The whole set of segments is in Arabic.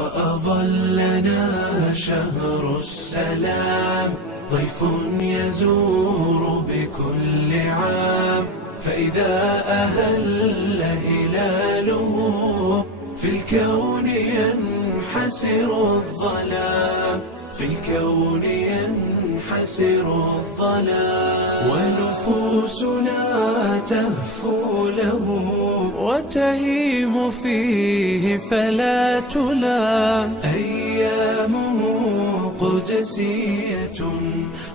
أظلنا شهر السلام، ضيف يزور بكل عام، فإذا أهل هلاله في الكون ينحسر الظلام، في الكون ينحسر الظلام، ونفوسنا تهفو له وتهيم فيه فلا تلام. أيامه قدسية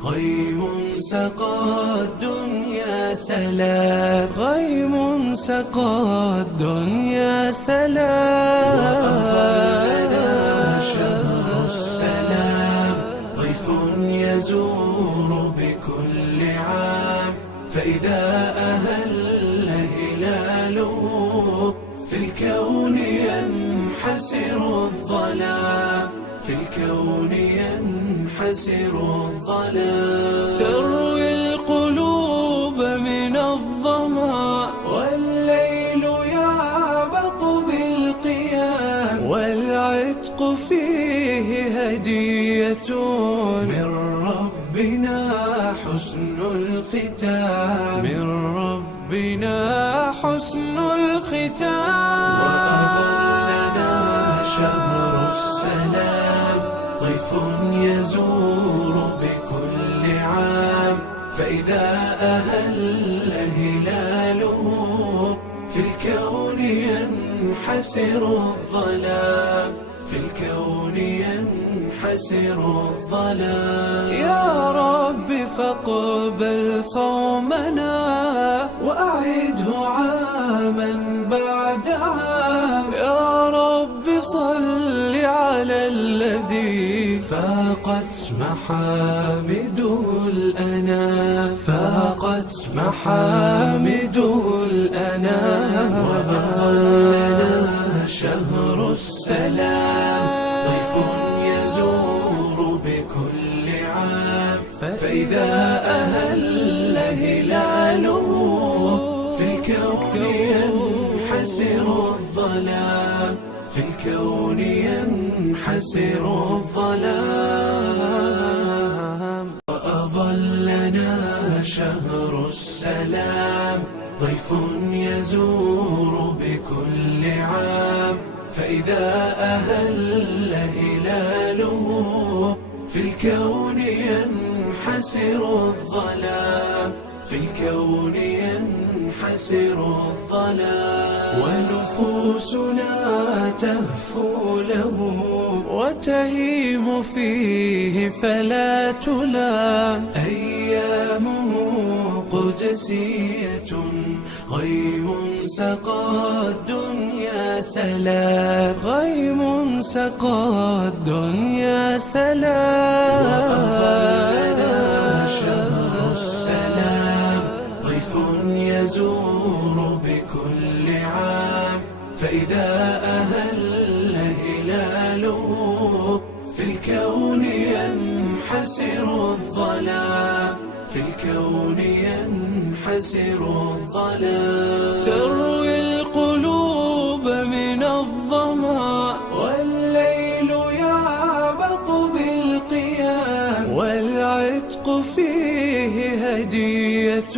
غيم سقى الدنيا سلام، غيم سقى الدنيا سلام. وأظلنا شهر السلام، ضيف يزور بكل عام، فإذا أهل هلاله في الكون ينحسر الظلام، في الكون ينحسر الظلام. تروي القلوب من الظما والليل يعبق بالقيام، والعتق فيه هدية من ربنا حسن الختام، من ربنا حسن الختام. وأظلنا شهر السلام، ضيف يزور بكل عام، فإذا أهل هلاله في الكون ينحسر الظلام، في الكون ينحسر الظلام. يا رب فاقبل صومنا وأعده عاما بعد عام، يا رب صل على الذي فاقت محامده الأنام، فاقت محامده الأنام. وأظلنا شهر السلام، ضيف يزور بكل عام، فإذا أهل هلاله في الكون ينحسر الظلام، في الكون ينحسر الظلام. وأظلنا شهر السلام، ضيف يزور بكل عام، فإذا أهل هلاله في الكون ينحسر الظلام، في الكون ينحسر الظلام. ونفوسنا تهفو له وتهيم فيه فلا تلام. أيامه قدسية غيم سقى الدنيا سلام، غيم سقى الدنيا سلام. وأظلنا شهر السلام، ضيف يزور بكل عام، فإذا أهل هلاله في الكون ينحسر الظلام، في الكون ينحسر الظلام. تروي القلوب من الظما والليل يعبق بالقيام، والعتق فيه هدية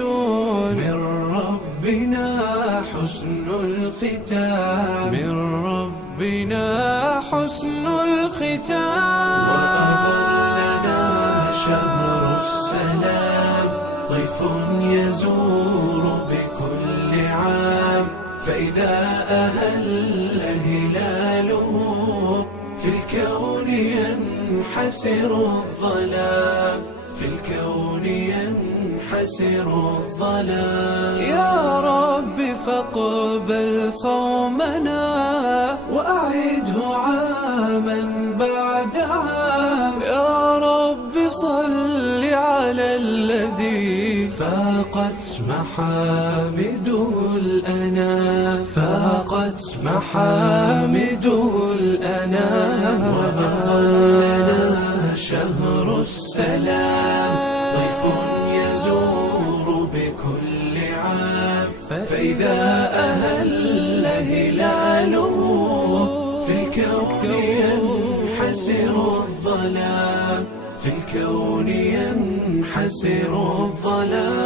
من ربنا حسن الختام، من ربنا حسن الختام. وأظلنا شهر السلام، ضيف يزور بكل عام، فإذا أهل هلاله في الكون ينحسر الظلام، في الكون ينحسر الظلام. يا رب فاقبل صومنا وأعده عاما بعد عام، يا رب صل على الذي فاقت محامده الأنام، فاقت محامده الأنام. وأظلنا شهر السلام، ضيف يزور بكل عام، فإذا أهل هلاله في الكون ينحسر الظلام في الكون ينحسر الظلام